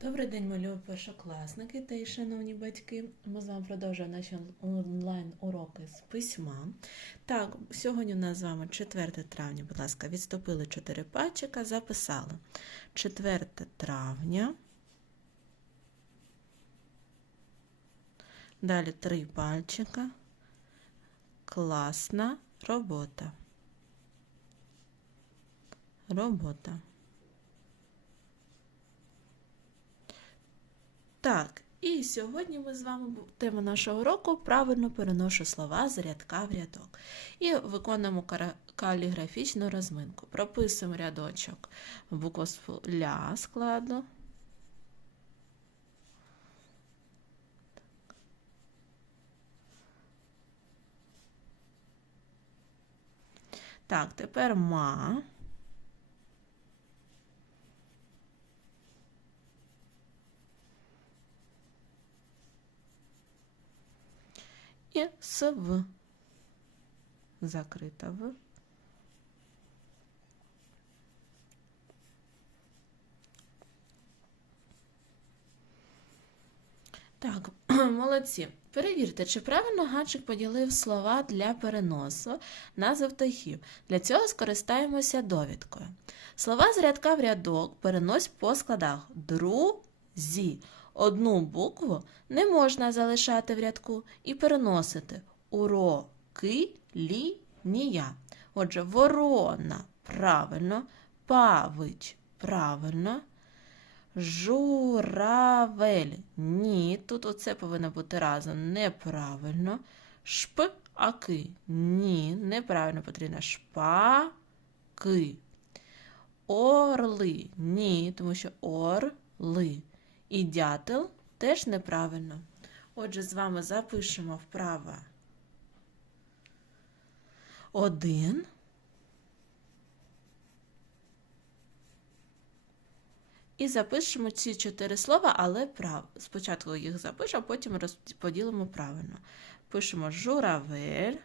Добрий день, малюю першокласники та й шановні батьки. Ми з вами продовжуємо наші онлайн-уроки з письма. Так, сьогодні у нас з вами 4 травня, будь ласка, відступили 4 пальчика, записали. 4 травня. Далі 3 пальчика. Класна робота. Робота. Так, і сьогодні ми з вами тема нашого уроку правильно переношу слова з рядка в рядок. І виконуємо каліграфічну розминку. Прописуємо рядочок букву ля складу. Так, тепер ма. І св. Закрита в. Так, молодці. Перевірте, чи правильно Ганчик поділив слова для переносу назв птахів. Для цього скористаємося довідкою. Слова з рядка в рядок перенось по складах друзі. Одну букву не можна залишати в рядку і переносити уроки лінія. Отже, ворона правильно, павич правильно, журавель ні. Тут оце повинно бути разом неправильно. Шпаки ні, неправильно потрібно шпаки. Орли ні, тому що орли. І дятел теж неправильно. Отже, з вами запишемо вправо один. І запишемо ці чотири слова, але прав. Спочатку їх запишемо, потім розподілимо правильно. Пишемо журавель.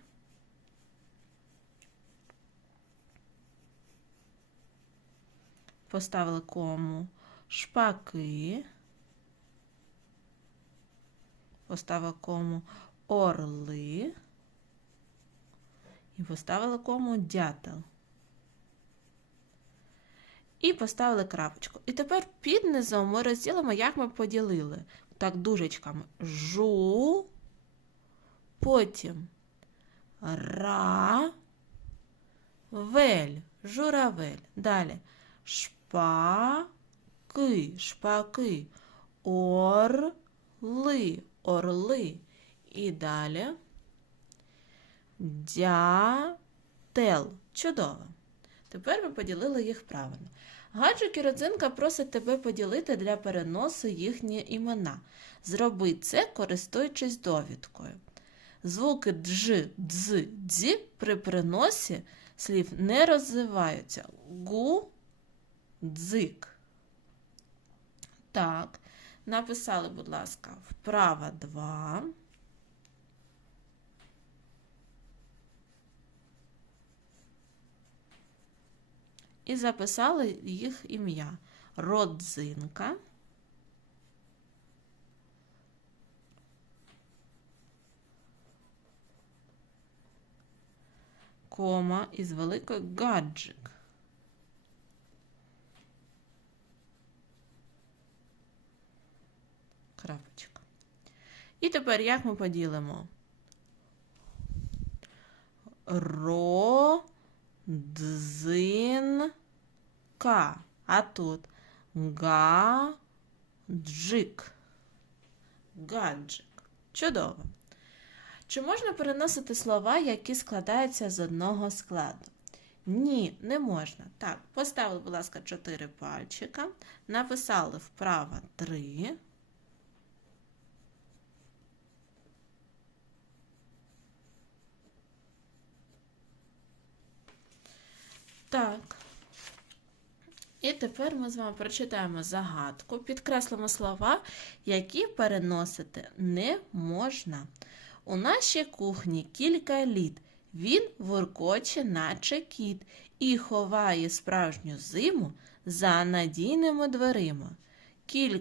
Поставили кому шпаки. Поставили кому орли. І поставили кому дятел. І поставили крапочку. І тепер під низом ми розділимо, як ми поділили. Так, дужечками. Жу. Потім ра. Вель. Журавель. Далі. Шпаки. Шпаки. Орли. Орли. І далі. Дятел. Чудово. Тепер ви поділили їх правильно. Гаджик і родзинка просить тебе поділити для переносу їхні імена. Зроби це, користуючись довідкою. Звуки дж, дз, дзі при переносі слів не розвиваються. Гу, дзик. Так, написали, будь ласка, вправа 2. І записали їх ім'я. Родзинка. Кома із великою гаджик. Крапочка. І тепер як ми поділимо? Ро. Дзинка. А тут гаджик. Гаджик. Чудово. Чи можна переносити слова, які складаються з одного складу? Ні, не можна. Так, поставили, будь ласка, 4 пальчика, написали вправо 3. Так. І тепер ми з вами прочитаємо загадку, підкреслимо слова, які переносити не можна. У нашій кухні кілька літ. Він воркоче, наче кіт, і ховає справжню зиму за надійними дверима. Кілька